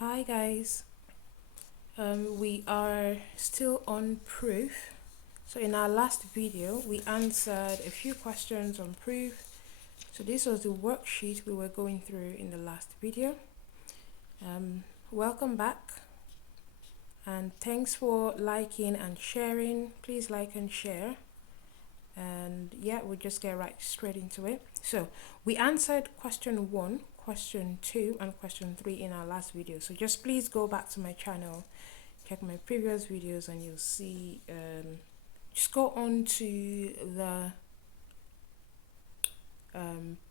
Hi guys, we are still on proof. So in our last video we answered a few questions on proof. So this was the worksheet we were going through in the last video. Welcome back and thanks for liking and sharing. Please like and share, and yeah, we'll just get right straight into it. So we answered question 1, question 2 and question 3 in our last video, so just please go back to my channel, check my previous videos, and you'll see just go on to the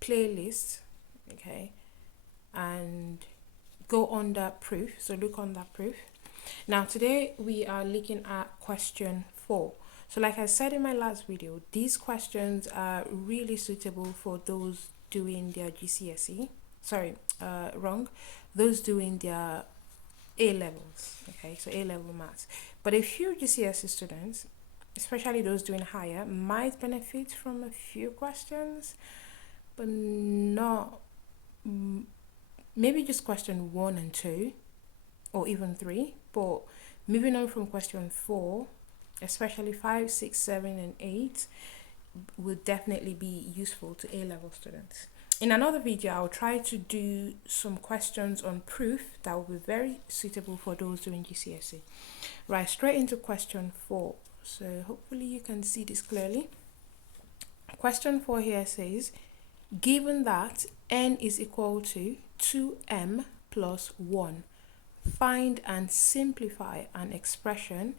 playlist, okay, and go on that proof. So look on that proof. Now today we are looking at question 4. So like I said in my last video, these questions are really suitable for those doing their GCSE, those doing their A levels, okay, so A level maths. But a few GCSE students, especially those doing higher, might benefit from a few questions, but not maybe just question 1 and 2 or even 3. But moving on from question 4, especially 5, 6, 7 and 8 will definitely be useful to A-level students. In another video, I'll try to do some questions on proof that will be very suitable for those doing GCSE. Right, straight into question 4. So hopefully you can see this clearly. Question 4 here says, given that n is equal to 2m plus 1, find and simplify an expression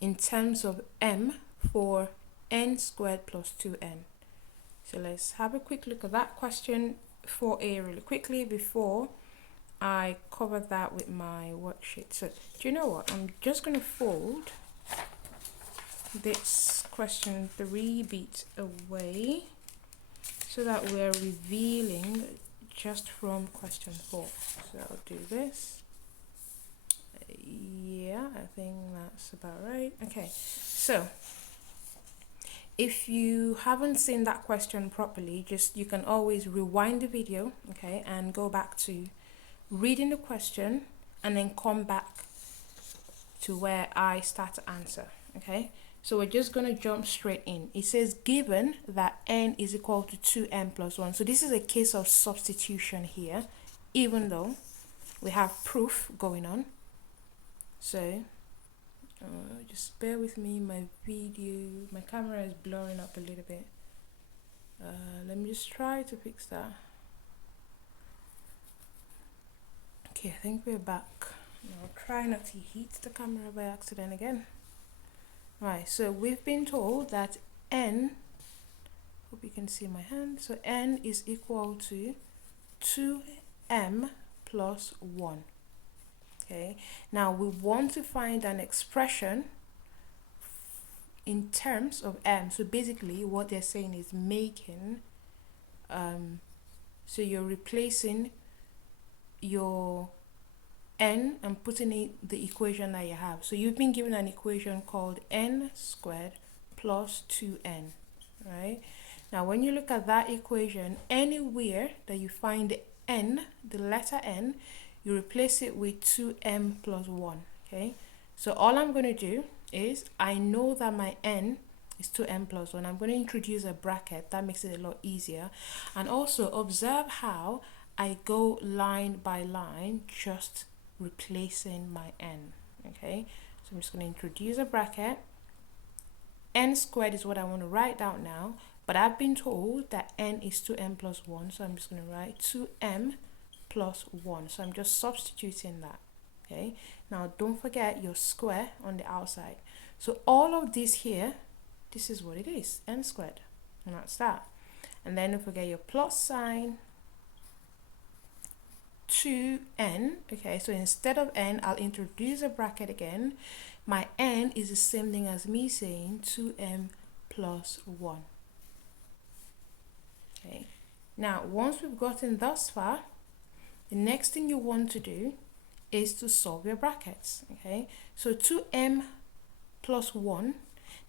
in terms of m for n squared plus 2n. So let's have a quick look at that question 4a really quickly before I cover that with my worksheet. So do you know what? I'm just going to fold this question 3 bit away so that we're revealing just from question 4. So I'll do this. Yeah, I think that's about right. Okay, so if you haven't seen that question properly, you can always rewind the video, okay, and go back to reading the question and then come back to where I start to answer, okay. So we're just going to jump straight in. It says given that n is equal to 2m plus 1. So this is a case of substitution here, even though we have proof going on. So just bear with me, my camera is blurring up a little bit. Let me just try to fix that. Okay, I think we're back. I'll try not to hit the camera by accident again. Right, so we've been told that n, hope you can see my hand, so n is equal to 2m plus 1. Okay, now we want to find an expression in terms of m. So basically what they're saying is making, so you're replacing your n and putting in the equation that you have. So you've been given an equation called n squared plus 2n, right? Now when you look at that equation, anywhere that you find n, the letter n, you replace it with 2m plus 1, okay? So all I'm going to do is, I know that my n is 2m plus 1. I'm going to introduce a bracket. That makes it a lot easier. And also observe how I go line by line, just replacing my n, okay? So I'm just going to introduce a bracket. N squared is what I want to write down now, but I've been told that n is 2m plus 1, so I'm just going to write 2m plus 1. So I'm just substituting that, okay? Now don't forget your square on the outside. So all of this here, this is what it is, n squared, and that's that. And then don't forget your plus sign, 2n, okay? So instead of n, I'll introduce a bracket again. My n is the same thing as me saying 2m plus 1, okay? Now once we've gotten thus far, the next thing you want to do is to solve your brackets, okay? So 2m plus 1.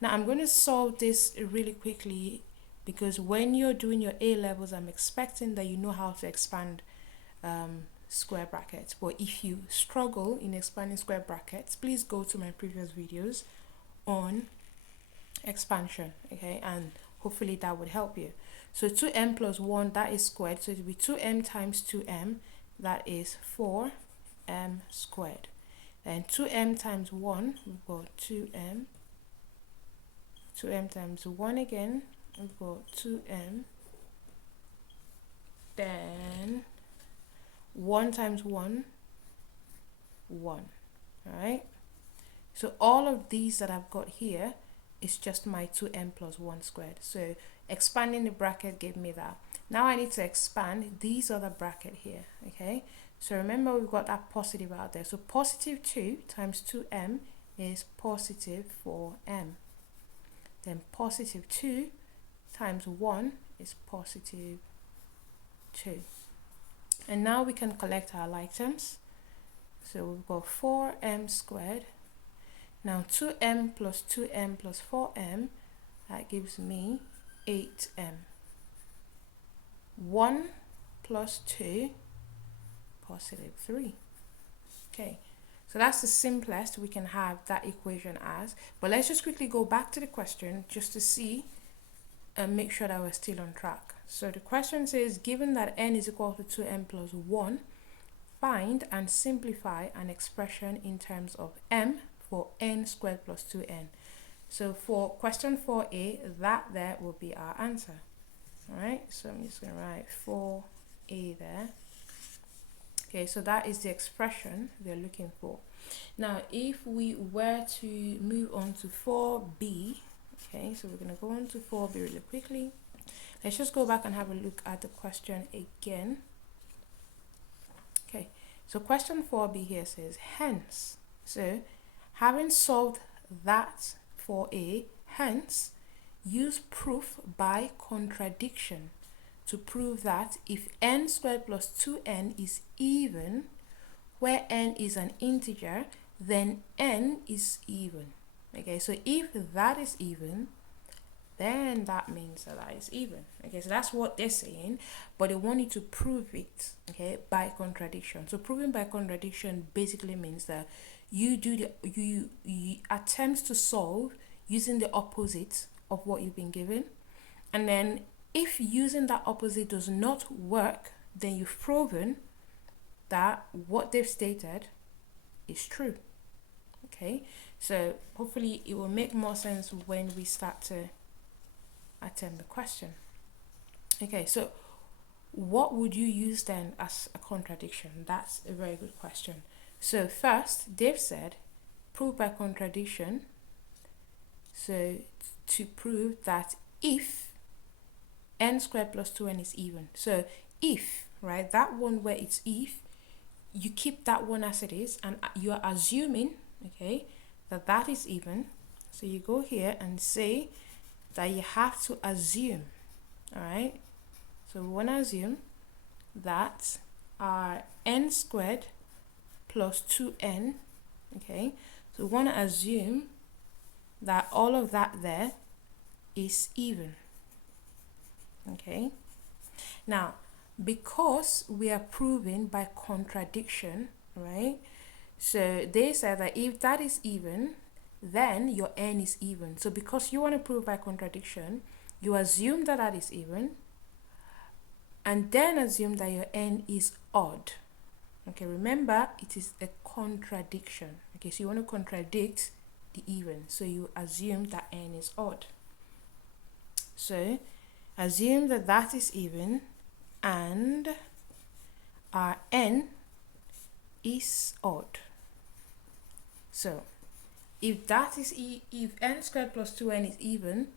Now I'm going to solve this really quickly because when you're doing your A levels, I'm expecting that you know how to expand square brackets. But if you struggle in expanding square brackets, please go to my previous videos on expansion, okay, and hopefully that would help you. So 2m plus 1, that is squared, so it will be 2m times 2m, that is 4m squared. Then 2m times 1, we've got 2m. 2m times 1 again, we've got 2m. Then 1 times 1, 1. Alright? So all of these that I've got here is just my 2m plus 1 squared. So expanding the bracket gave me that. Now I need to expand these other bracket here, okay? So remember we've got that positive out there. So positive 2 times 2m is positive 4m. Then positive 2 times 1 is positive 2. And now we can collect our like terms. So we've got 4m squared. Now 2m plus 2m plus 4m, that gives me 8m. 1 plus 2, positive 3. Okay, so that's the simplest we can have that equation as. But let's just quickly go back to the question just to see and make sure that we're still on track. So the question says, given that n is equal to 2m plus 1, find and simplify an expression in terms of m for n squared plus 2n. So for question 4a, that there will be our answer. Alright, so I'm just going to write 4a there. Okay, so that is the expression they're looking for. Now, if we were to move on to 4b, okay, so we're going to go on to 4b really quickly. Let's just go back and have a look at the question again. Okay, so question 4b here says, hence, so having solved that for a, hence, use proof by contradiction to prove that if n squared plus 2n is even, where n is an integer, then n is even. Okay, so if that is even, then that means that is even. Okay, so that's what they're saying, but they want you to prove it, okay, by contradiction. So proving by contradiction basically means that you attempt to solve using the opposite of what you've been given, and then if using that opposite does not work, then you've proven that what they've stated is true. Okay, so hopefully it will make more sense when we start to attempt the question. Okay, so what would you use then as a contradiction? That's a very good question. So first, they've said prove by contradiction. So to prove that if n squared plus 2n is even. So if, right, that one where it's if, you keep that one as it is, and you are assuming, okay, that that is even. So you go here and say that you have to assume, all right? So we want to assume that our n squared plus 2n, okay? So we want to assume that all of that there is even, okay? Now, because we are proving by contradiction, right? So they said that if that is even, then your n is even. So because you want to prove by contradiction, you assume that that is even, and then assume that your n is odd. Okay, remember it is a contradiction. Okay, so you want to contradict the even, so you assume that n is odd. So assume that that is even and our n is odd. So if that is if n squared plus 2n is even,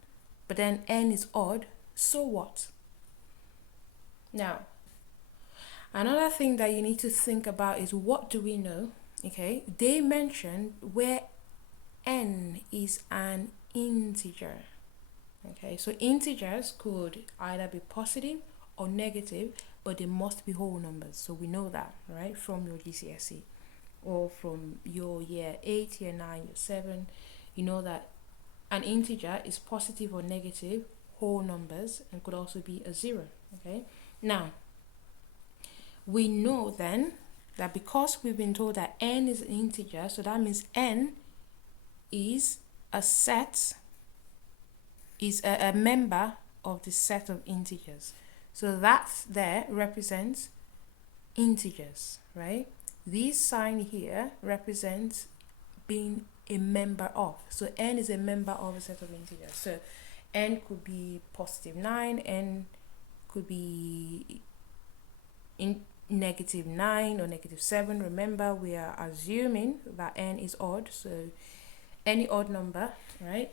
but then n is odd, so what? Now, another thing that you need to think about is, what do we know? Okay, they mentioned where n is an integer. Okay, so integers could either be positive or negative, but they must be whole numbers. So we know that, right, from your GCSE or from your year 8, year 9, year 7. You know that an integer is positive or negative whole numbers and could also be a 0. Okay, now we know then that because we've been told that n is an integer, so that means n is a set, is a member of the set of integers. So that there represents integers, right? This sign here represents being a member of. So n is a member of a set of integers. So n could be positive 9, n could be in negative 9 or negative 7. Remember, we are assuming that n is odd, so any odd number, right,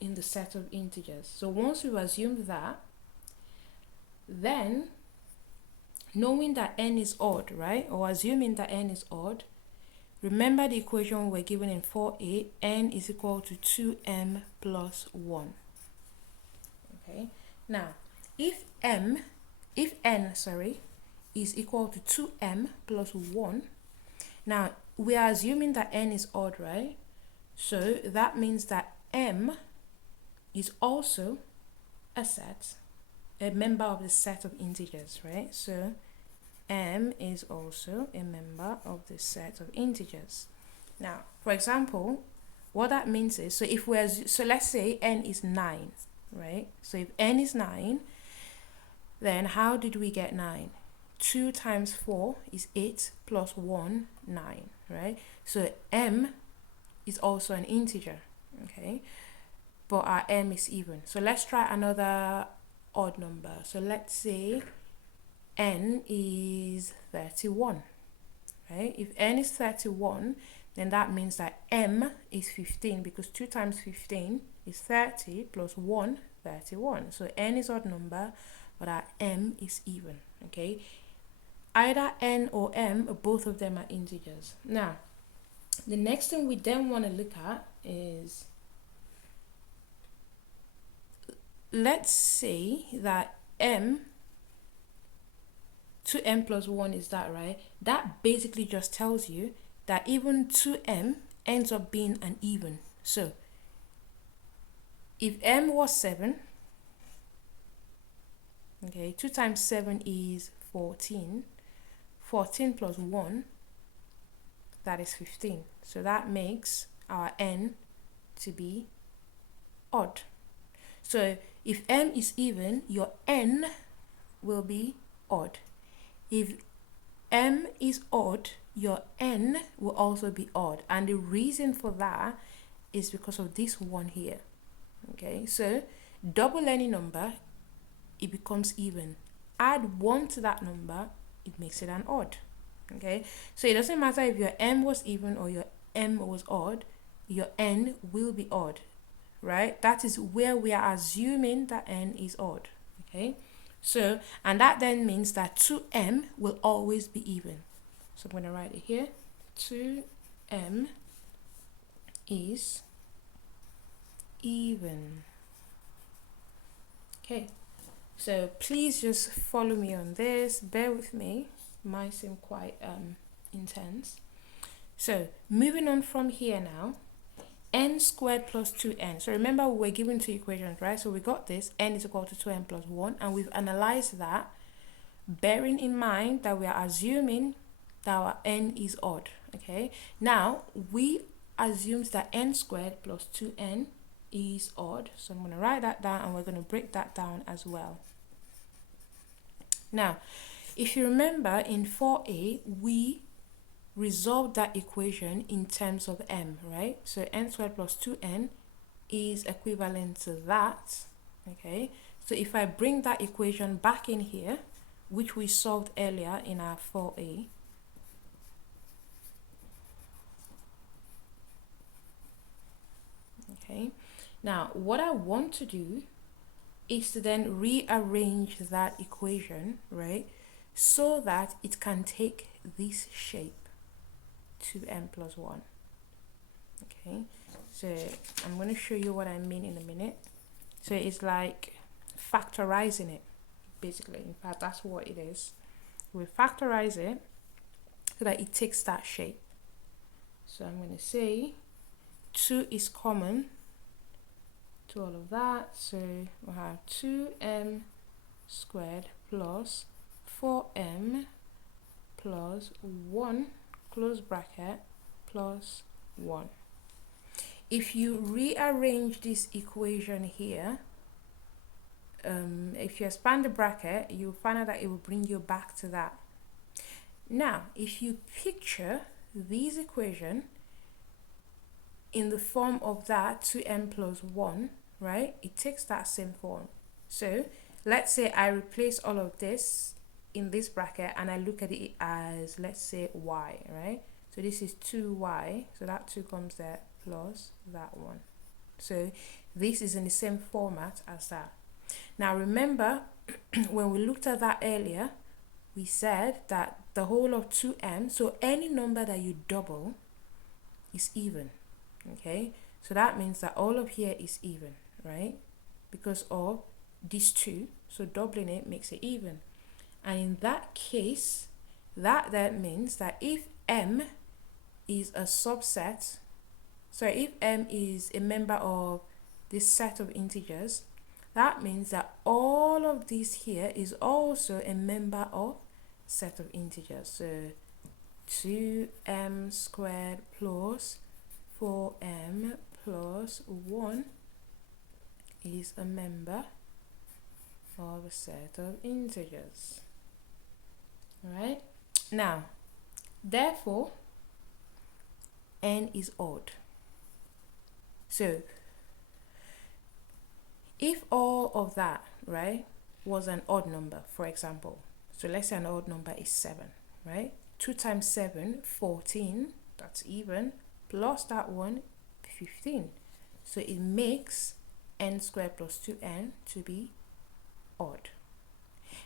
in the set of integers. So once we've assumed that, then knowing that n is odd, right, or assuming that n is odd, remember the equation we're given in 4a, n is equal to 2m plus 1. Okay, now if n is equal to 2m plus 1, now we are assuming that n is odd, right? So that means that m is also a set, a member of the set of integers, right? So m is also a member of the set of integers. Now, for example, what that means is, so if we're, so let's say n is 9, right? So if n is 9, then how did we get 9? 2 times 4 is 8 plus 1, 9, right? So m is also an integer, okay? But our m is even. So let's try another odd number. So let's say n is 31, right? If n is 31, then that means that m is 15, because 2 times 15 is 30 plus 1, 31. So n is odd number, but our m is even, okay? Either n or m, both of them are integers. Now, the next thing we then want to look at is, let's say that m, 2m plus 1 is that, right? That basically just tells you that even 2m ends up being an even. So if m was 7, okay, 2 times 7 is 14. 14 plus 1, that is 15. So that makes our n to be odd. So if m is even, your n will be odd. If m is odd, your n will also be odd. And the reason for that is because of this one here. Okay, so double any number, it becomes even. Add 1 to that number, it makes it an odd. Okay, so it doesn't matter if your m was even or your m was odd, your n will be odd, right? That is where we are assuming that n is odd. Okay, so, and that then means that 2m will always be even. So I'm going to write it here. 2m is even. Okay, so please just follow me on this, bear with me, might seem quite intense. So moving on from here now, n squared plus 2n. So remember, we were given two equations, right? So we got this, n is equal to 2n plus 1, and we've analyzed that, bearing in mind that we are assuming that our n is odd. Okay, now we assumed that n squared plus 2n is odd, so I'm going to write that down, and we're going to break that down as well. Now, if you remember in 4a, we resolved that equation in terms of m, right? So n squared plus 2n is equivalent to that. Okay, so if I bring that equation back in here, which we solved earlier in our 4a, okay, now what I want to do is to then rearrange that equation, right, so that it can take this shape, 2m plus 1. Okay, so I'm going to show you what I mean in a minute. So it's like factorizing it, basically. In fact, that's what it is. We factorize it so that it takes that shape. So I'm going to say 2 is common to all of that. So we'll have 2m squared plus 4m plus 1 close bracket plus 1. If you rearrange this equation here, if you expand the bracket, you'll find out that it will bring you back to that. Now, if you picture this equation in the form of that 2m plus 1, right? It takes that same form. So let's say I replace all of this in this bracket and I look at it as, let's say, y, right? So this is 2y, so that 2 comes there plus that 1. So this is in the same format as that. Now remember, when we looked at that earlier, we said that the whole of 2m, so any number that you double is even, okay? So that means that all of here is even, right? Because of these two, so doubling it makes it even. And in that case, that means that if m is a subset, if m is a member of this set of integers, that means that all of this here is also a member of set of integers. So 2m squared plus 4m plus 1 is a member of a set of integers. Alright? Now, therefore, n is odd. So, if all of that, right, was an odd number, for example, so let's say an odd number is 7, right? 2 times 7, 14, that's even, plus that 1, 15. So it makes n squared plus 2n to be odd.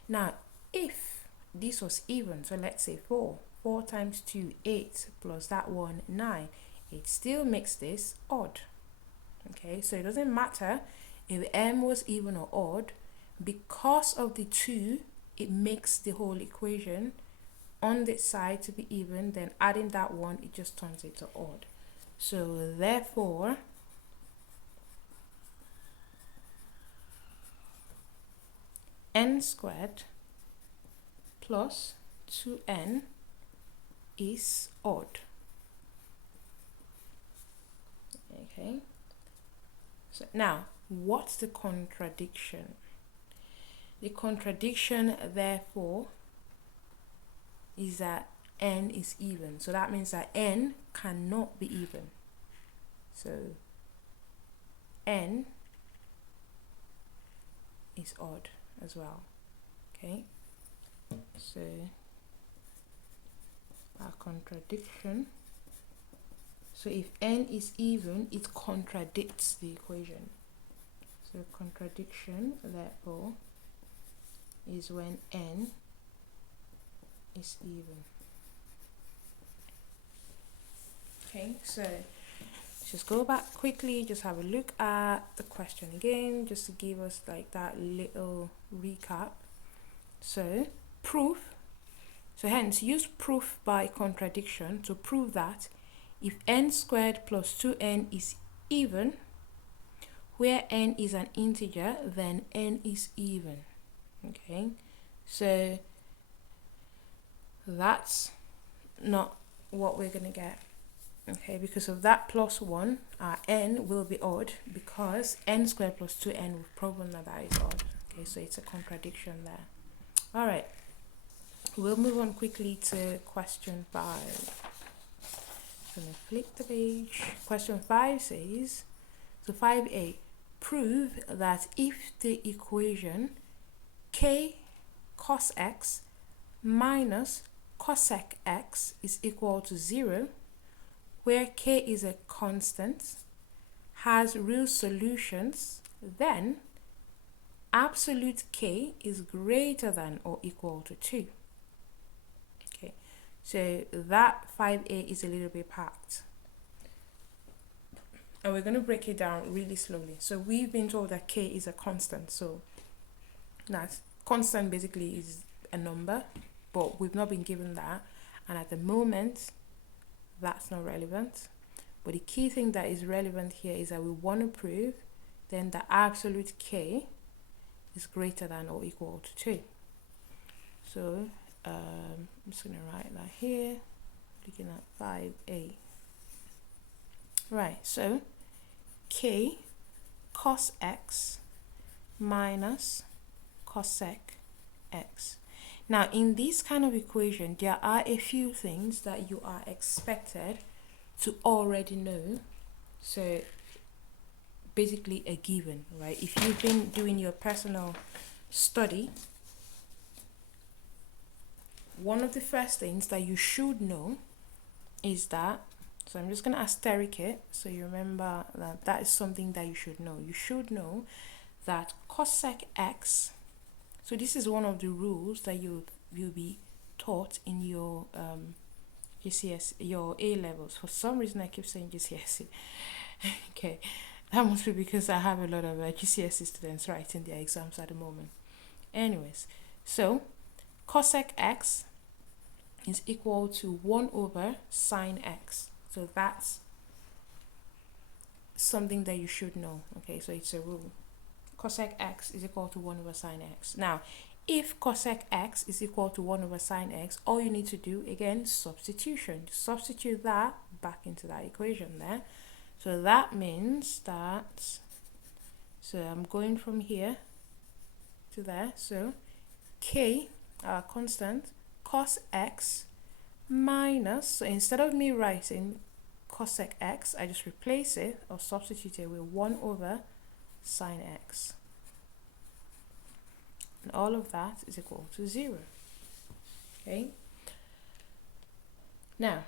Now, if this was even, so let's say 4 times 2, 8, plus that 1, 9, it still makes this odd. Okay, so it doesn't matter if m was even or odd, because of the 2, it makes the whole equation on this side to be even, then adding that 1, it just turns it to odd. So therefore, n squared plus 2n is odd. Okay, so now what's the contradiction? The contradiction, therefore, is that n is even. So that means that n cannot be even. So n is odd as well. Okay, so our contradiction. So if n is even, it contradicts the equation. So contradiction, therefore, is when n is even. Okay, so just go back quickly, just have a look at the question again, just to give us like that little recap. So proof, so hence use proof by contradiction to prove that if n squared plus 2n is even, where n is an integer, then n is even. Okay, so that's not what we're gonna get. Okay, because of that plus 1, our n will be odd, because n squared plus 2n, we've proven that that is odd. Okay, so it's a contradiction there. All right, we'll move on quickly to question 5. I'm gonna flip the page. Question 5 says, so 5a, prove that if the equation k cos x minus cosec x is equal to 0, where k is a constant, has real solutions, then absolute k is greater than or equal to 2. Okay, so that 5a is a little bit packed. And we're going to break it down really slowly. So we've been told that k is a constant. So that constant basically is a number, but we've not been given that. And at the moment, that's not relevant. But the key thing that is relevant here is that we want to prove then the absolute k is greater than or equal to 2. So I'm just going to write that here, looking at 5a. Right, so k cos x minus cosec x. Now, in this kind of equation, there are a few things that you are expected to already know. So basically a given, right? If you've been doing your personal study, one of the first things that you should know is that, so I'm just going to asterisk it so you remember that that is something that you should know. You should know that cosec x, so this is one of the rules that you'll be taught in your GCSE, your A levels. For some reason I keep saying GCSE. Okay, that must be because I have a lot of GCSE students writing their exams at the moment. Anyways, so cosec x is equal to 1 over sine x. So that's something that you should know. Okay, so it's a rule. Cosec x is equal to 1 over sine x. Now, if cosec x is equal to 1 over sine x, all you need to do, again, substitution. Substitute that back into that equation there. So that means that, so I'm going from here to there. So k, our constant, cos x minus, so instead of me writing cosec x, I just replace it or substitute it with 1 over sine x. And all of that is equal to 0. Okay. Now,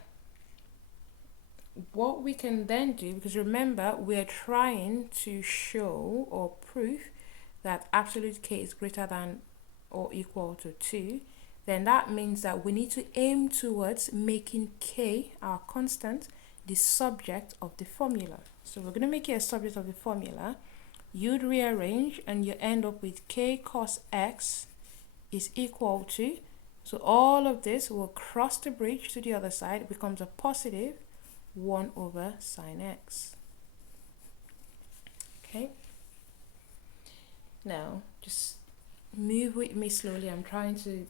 what we can then do, because remember, we're trying to show or prove that absolute k is greater than or equal to 2, then that means that we need to aim towards making k, our constant, the subject of the formula. So we're going to make it a subject of the formula. You'd rearrange and you end up with k cos x is equal to, so all of this will cross the bridge to the other side. It becomes a positive 1 over sine x. Okay. Now, just move with me slowly. I'm trying to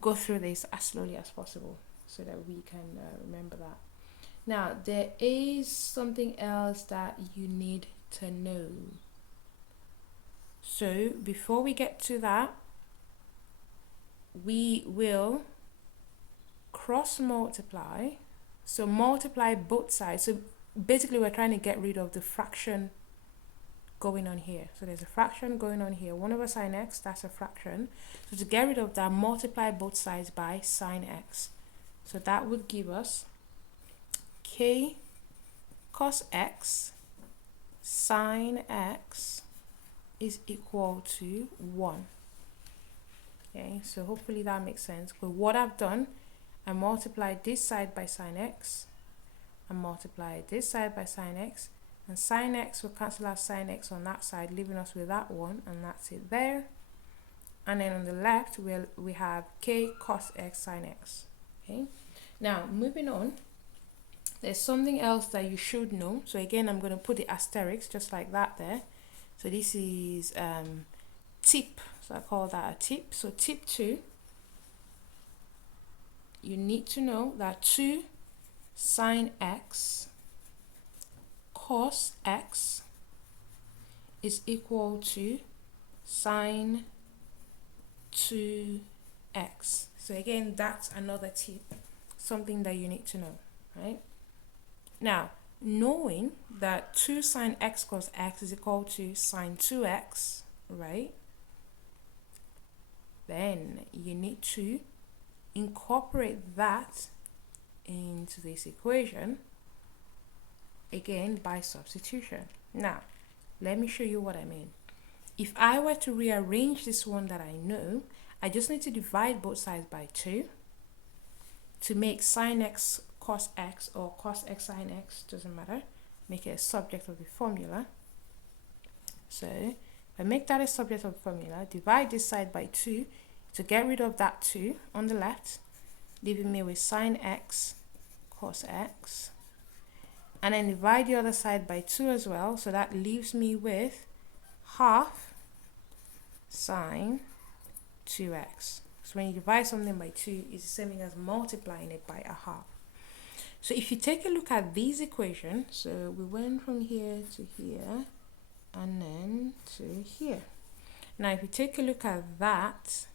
go through this as slowly as possible so that we can remember that. Now, there is something else that you need to know. So, before we get to that, we will cross multiply. So, multiply both sides. So, basically, we're trying to get rid of the fraction going on here. So, there's a fraction going on here. 1 over sine x, that's a fraction. So, to get rid of that, multiply both sides by sine x. So, that would give us k cos x sine x is equal to 1. Okay, so hopefully that makes sense. But what I've done, I multiplied this side by sine x, I multiplied this side by sine x, and sine x will cancel out sine x on that side, leaving us with that one, and that's it there. And then on the left, we have k cos x sine x. Okay, now moving on, there's something else that you should know. So again, I'm going to put the asterisk just like that there. So this is tip. So I call that a tip. So tip 2, you need to know that 2 sine x cos x is equal to sine 2x. So again, that's another tip, something that you need to know, right? Now, knowing that 2 sine x cos x is equal to sine 2x, right? Then you need to incorporate that into this equation, again by substitution. Now, let me show you what I mean. If I were to rearrange this one that I know, I just need to divide both sides by 2 to make sine x cos x or cos x sine x, doesn't matter, make it a subject of the formula. So if I make that a subject of the formula, divide this side by 2 to get rid of that 2 on the left, leaving me with sine x cos x, and then divide the other side by 2 as well, so that leaves me with half sine 2x. because when you divide something by 2, it's the same thing as multiplying it by a half. So if you take a look at these equations, so we went from here to here and then to here. Now if you take a look at that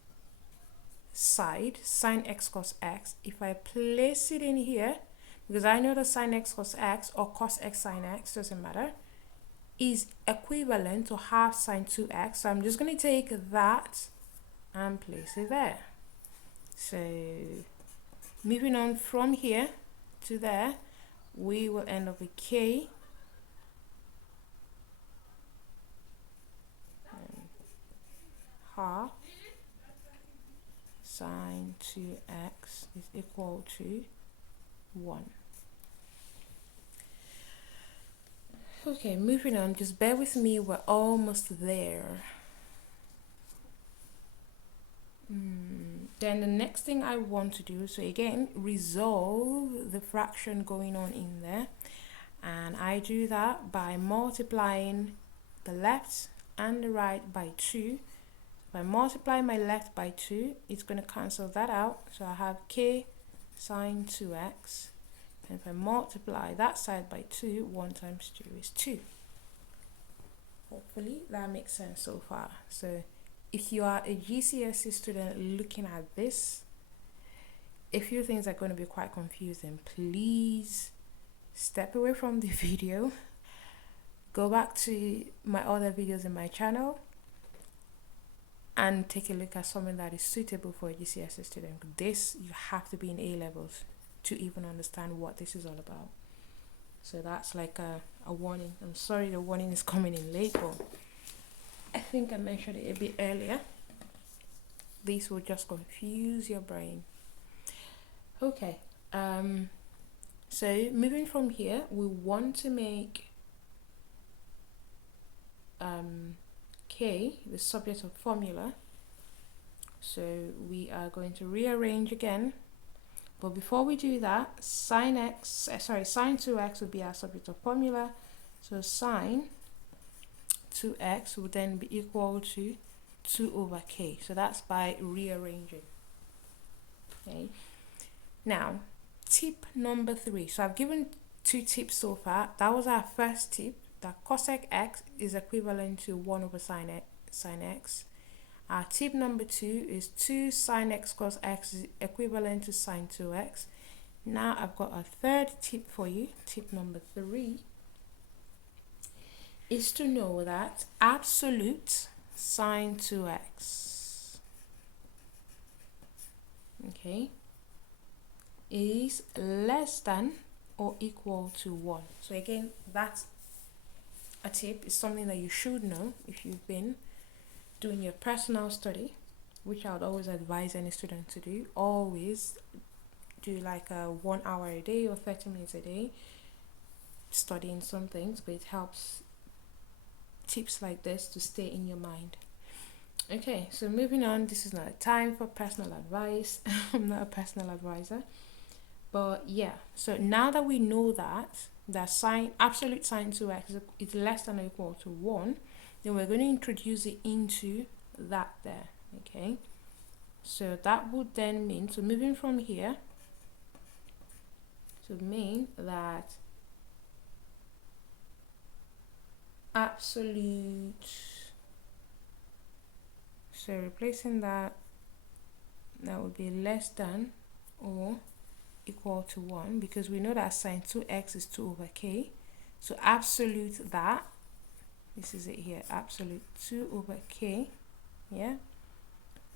side, sine x cos x, if I place it in here, because I know that sine x cos x or cos x sine x, doesn't matter, is equivalent to half sine 2x. So I'm just going to take that and place it there. So moving on from here to there, we will end up with k half sine 2x is equal to 1. Okay, moving on, just bear with me, we're almost there. Then the next thing I want to do, so again, resolve the fraction going on in there, and I do that by multiplying the left and the right by 2. If I multiply my left by 2, it's going to cancel that out, so I have k sine 2x. And if I multiply that side by 2, 1 times 2 is 2. Hopefully that makes sense so far. So if you are a GCSE student looking at this, a few things are going to be quite confusing. Please step away from the video, go back to my other videos in my channel, and take a look at something that is suitable for a GCSE student. This, you have to be in A levels to even understand what this is all about. So that's like a warning. I'm sorry the warning is coming in late, but I think I mentioned it a bit earlier. This will just confuse your brain. Okay, so moving from here, we want to make k the subject of formula. So we are going to rearrange again. But before we do that, sine 2x will be our subject of formula. So sine 2x will then be equal to 2 over k. So that's by rearranging. Okay. Now, tip number 3. So I've given 2 tips so far. That was our first tip, that cosec x is equivalent to 1 over sine x. Our tip number 2 is 2 sine x cos x is equivalent to sine 2x. Now I've got a third tip for you. Tip number 3 is to know that absolute sine 2x, okay, is less than or equal to 1. So again, that's a tip. It's something that you should know if you've been doing your personal study, which I would always advise any student to do. Always do like a 1 hour a day or 30 minutes a day studying some things, but it helps tips like this to stay in your mind. Okay, so moving on, this is not a time for personal advice. I'm not a personal advisor, but yeah, so now that we know that absolute sine 2x is less than or equal to 1, then we're going to introduce it into that there. Okay, so that would then mean, so moving from here, to mean that absolute, so replacing that would be less than or equal to 1, because we know that sine 2x is 2 over k. So absolute that, this is it here, absolute 2 over k, yeah,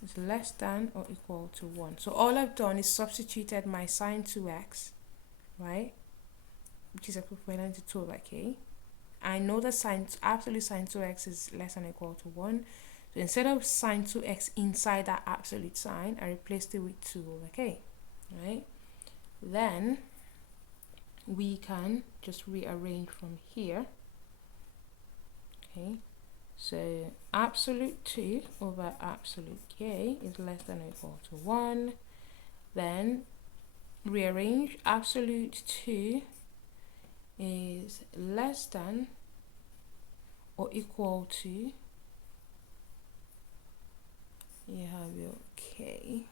is less than or equal to 1. So all I've done is substituted my sine 2x, right, which is equivalent to 2 over k. I know that absolute sine 2x is less than or equal to 1. So instead of sine 2x inside that absolute sign, I replaced it with 2 over k, right? Then we can just rearrange from here. Okay, so absolute 2 over absolute k is less than or equal to 1. Then rearrange, absolute 2 is less than or equal to, you have your k.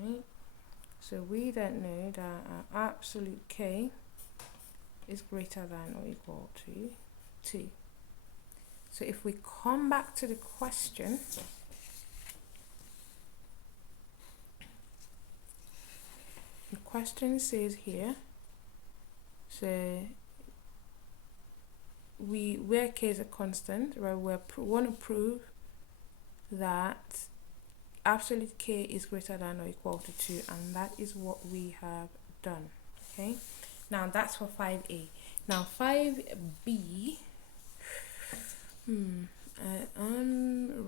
Right, so we then know that our absolute k is greater than or equal to 2. So if we come back to the question, the question says here, so where k is a constant, right, we want to prove that absolute k is greater than or equal to 2, and that is what we have done. Okay, now that's for 5a. Now 5b, I'm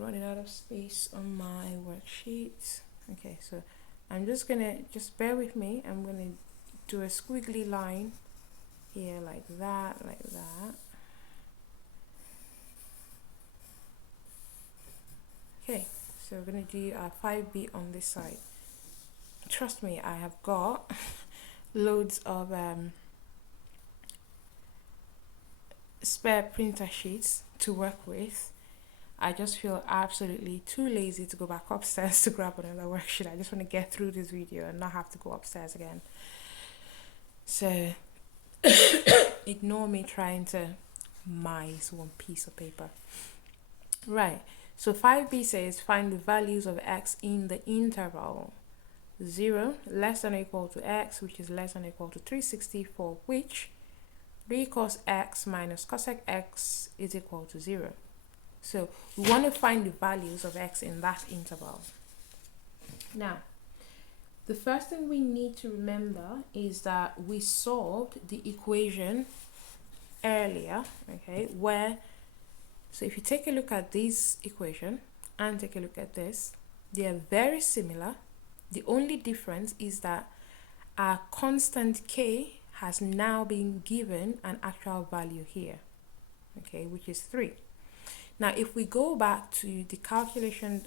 running out of space on my worksheet. Okay, so I'm just bear with me. I'm gonna do a squiggly line here, like that. Okay, so we're gonna do our 5b on this side. Trust me, I have got loads of spare printer sheets to work with. I just feel absolutely too lazy to go back upstairs to grab another worksheet. I just want to get through this video and not have to go upstairs again. So ignore me trying to mice one piece of paper. Right, so 5b says find the values of x in the interval 0 less than or equal to x, which is less than or equal to 360, for which 3 cos x minus cosec x is equal to 0. So we want to find the values of x in that interval. Now, the first thing we need to remember is that we solved the equation earlier, okay, so if you take a look at this equation and take a look at this, they are very similar. The only difference is that our constant k has now been given an actual value here, okay, which is 3. Now, if we go back to the calculation,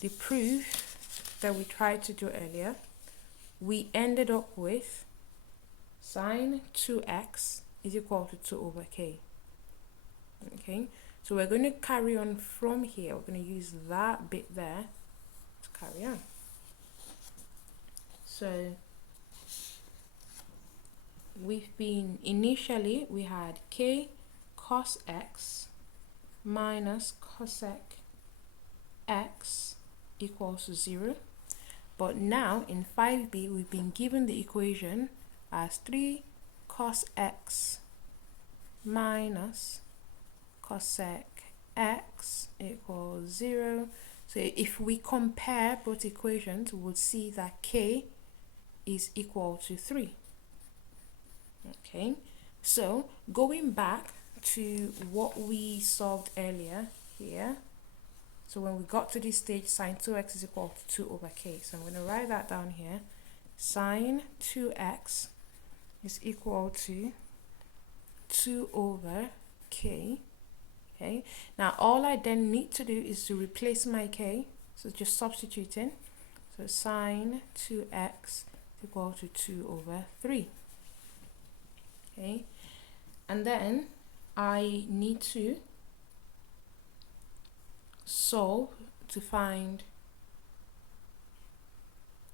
the proof that we tried to do earlier, we ended up with sine 2x is equal to 2 over k. Okay, so we're going to carry on from here. We're going to use that bit there to carry on. So initially we had k cos x minus cosec x equals to 0, but now in 5b we've been given the equation as 3 cos x minus cosec x equals 0. So if we compare both equations, we'll see that k is equal to 3. Okay, so going back to what we solved earlier here, so when we got to this stage, sine 2x is equal to 2 over k. So I'm going to write that down here. Sine 2x is equal to 2 over k. Okay, now all I then need to do is to replace my k, so just substituting. So sine 2x is equal to 2 over 3. Okay, and then I need to solve to find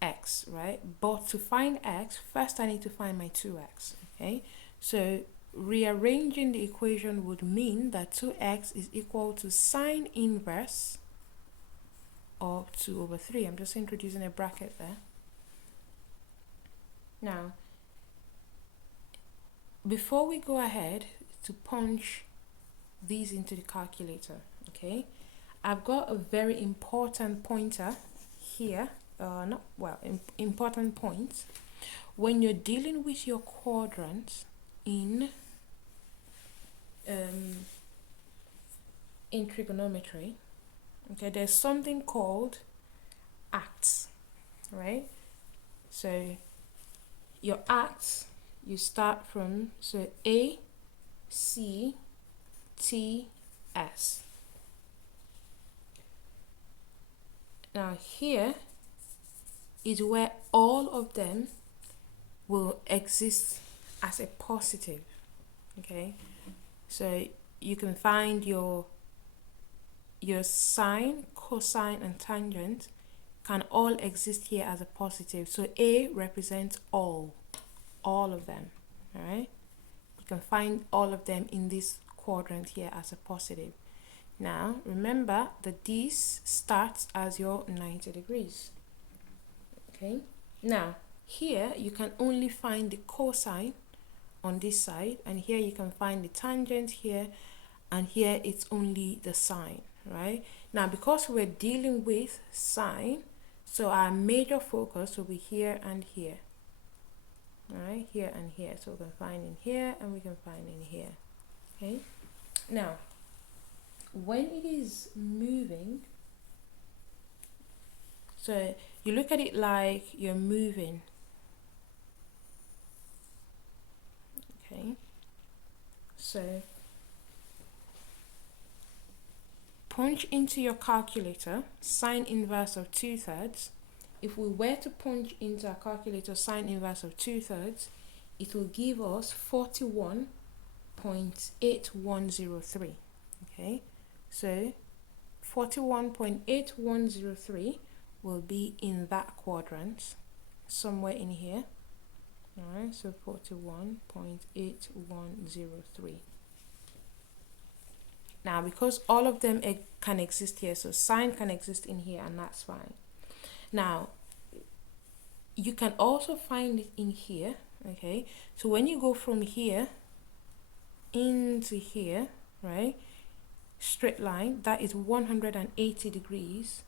x, right? But to find x, first I need to find my 2x. Okay, so rearranging the equation would mean that 2x is equal to sine inverse of 2 over 3. I'm just introducing a bracket there. Now, before we go ahead to punch these into the calculator, okay, I've got a very important pointer here, important point. When you're dealing with your quadrants in trigonometry, okay, there's something called acts, right? So your acts, you start from, so A, C, T, S. Now here is where all of them will exist as a positive, okay? So you can find your your sine, cosine, and tangent can all exist here as a positive. So A represents all of them, all right? You can find all of them in this quadrant here as a positive. Now, remember that this starts as your 90 degrees, okay? Now, here you can only find the cosine on this side, and here you can find the tangent here, and here it's only the sine, right? Now, because we're dealing with sine, so our major focus will be here and here, all right? Here and here. So we can find in here and we can find in here, okay? Now, when it is moving, so you look at it like you're moving, okay? So punch into your calculator sine inverse of 2/3. If we were to punch into our calculator sine inverse of 2/3, it will give us 41.8103. Okay, so 41.8103 will be in that quadrant, somewhere in here. Alright, so 41.8103. Now, because all of them can exist here, so sine can exist in here, and that's fine. Now, you can also find it in here, okay? So when you go from here into here, right, straight line, that is 180 degrees.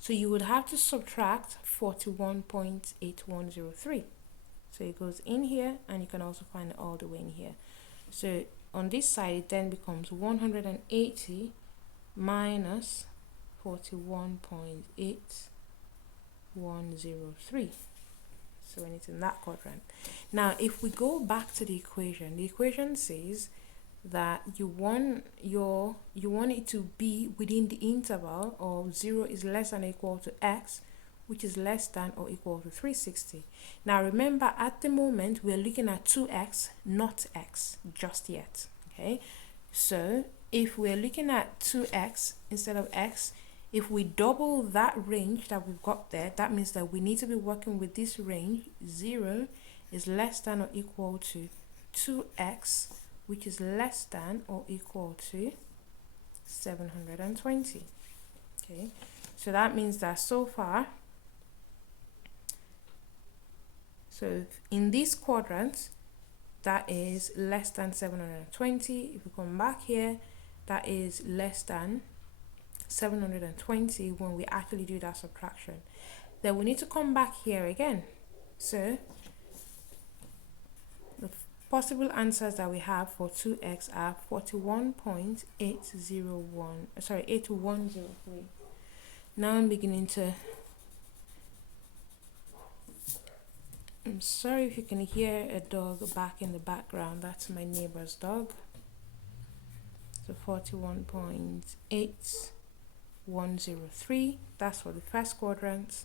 So you would have to subtract 41.8103. So it goes in here, and you can also find it all the way in here. So on this side, it then becomes 180 minus 41.8103. So when it's in that quadrant. Now, if we go back to the equation says that you want it to be within the interval of 0 is less than or equal to x, which is less than or equal to 360. Now remember, at the moment we're looking at 2x, not x just yet, okay? So if we're looking at 2x instead of x, if we double that range that we've got there, that means that we need to be working with this range. 0 is less than or equal to 2x, which is less than or equal to 720. Okay, so that means that so far, so in this quadrant, that is less than 720. If we come back here, that is less than 720 when we actually do that subtraction. Then we need to come back here again. So the possible answers that we have for 2x are 81.8103. Now I'm beginning to, I'm sorry if you can hear a dog back in the background. That's my neighbor's dog. So 41.8103, that's for the first quadrant.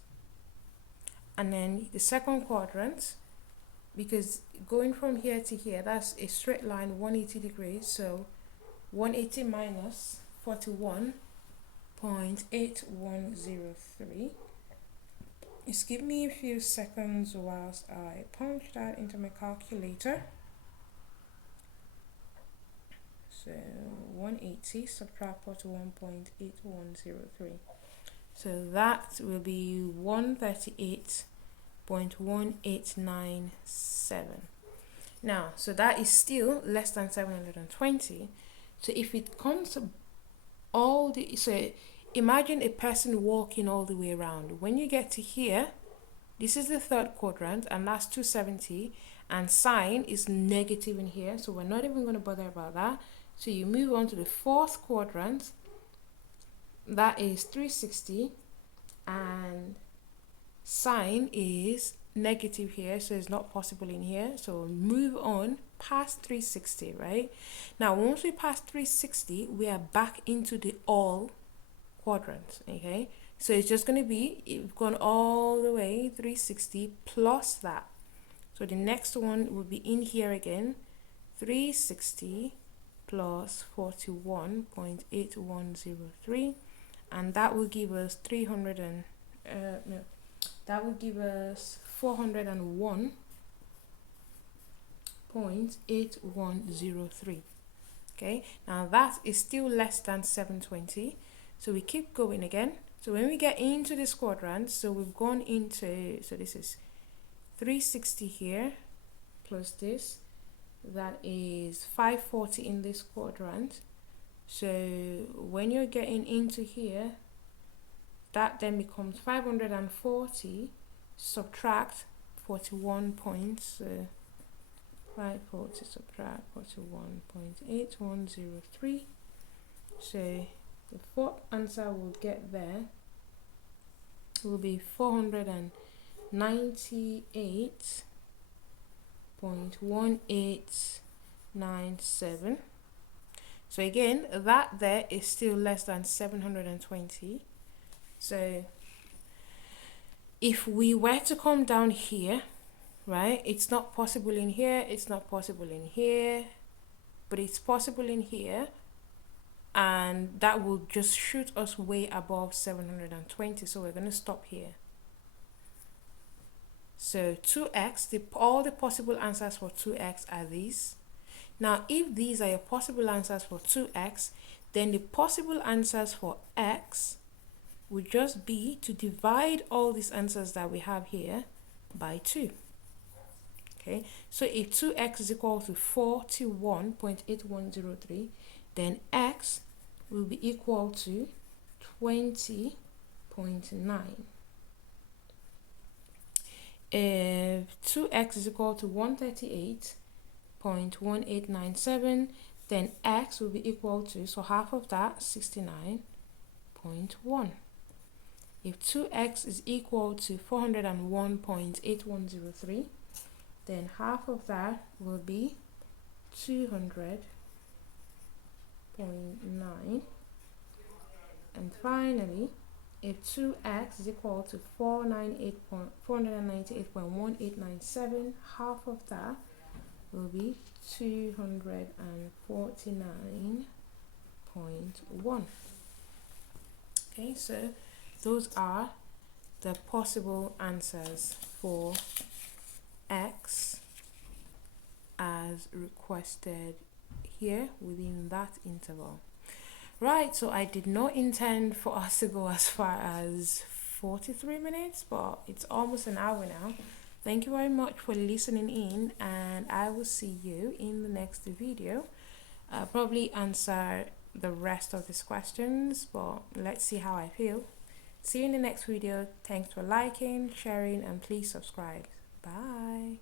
And then the second quadrant, because going from here to here, that's a straight line 180 degrees. So 180 minus 41.8103. Just give me a few seconds whilst I punch that into my calculator. So 180 subtract 41.8103. So that will be 138.1897. Now, so that is still less than 720. So if it comes all the, so imagine a person walking all the way around. When you get to here, this is the third quadrant, and that's 270, and sine is negative in here, so we're not even going to bother about that. So you move on to the fourth quadrant, that is 360, and sine is negative here, so it's not possible in here. So move on past 360, right? Now once we pass 360, we are back into the all quadrant, okay? So it's just going to be, you've gone all the way 360 plus that. So the next one will be in here again, 360 plus 41.8103, and that will give us 300 and no, that will give us 401.8103. Okay, now that is still less than 720, so we keep going again. So when we get into this quadrant, so we've gone into, so this is 360 here plus this, that is 540 in this quadrant. So when you're getting into here, that then becomes 540 subtract 41 points, so 540 subtract 41.8103. so the fourth answer we'll get there will be 498.1897. So again, that there is still less than 720. So if we were to come down here, right, it's not possible in here, it's not possible in here, but it's possible in here, and that will just shoot us way above 720. So we're going to stop here. So 2x, all the possible answers for 2x are these. Now, if these are your possible answers for 2x, then the possible answers for x would just be to divide all these answers that we have here by 2. Okay, so if 2x is equal to 41.8103, then x will be equal to 20.9. If 2x is equal to 138.1897, then x will be equal to, so half of that, 69.1. If 2x is equal to 401.8103, then half of that will be 200.9. And finally, if 2x is equal to 498.1897, half of that will be 249.1. Okay, so those are the possible answers for x as requested here within that interval. Right, so I did not intend for us to go as far as 43 minutes, but it's almost an hour now. Thank you very much for listening in, and I will see you in the next video. I'll probably answer the rest of these questions, but let's see how I feel. See you in the next video. Thanks for liking, sharing, and please subscribe. Bye.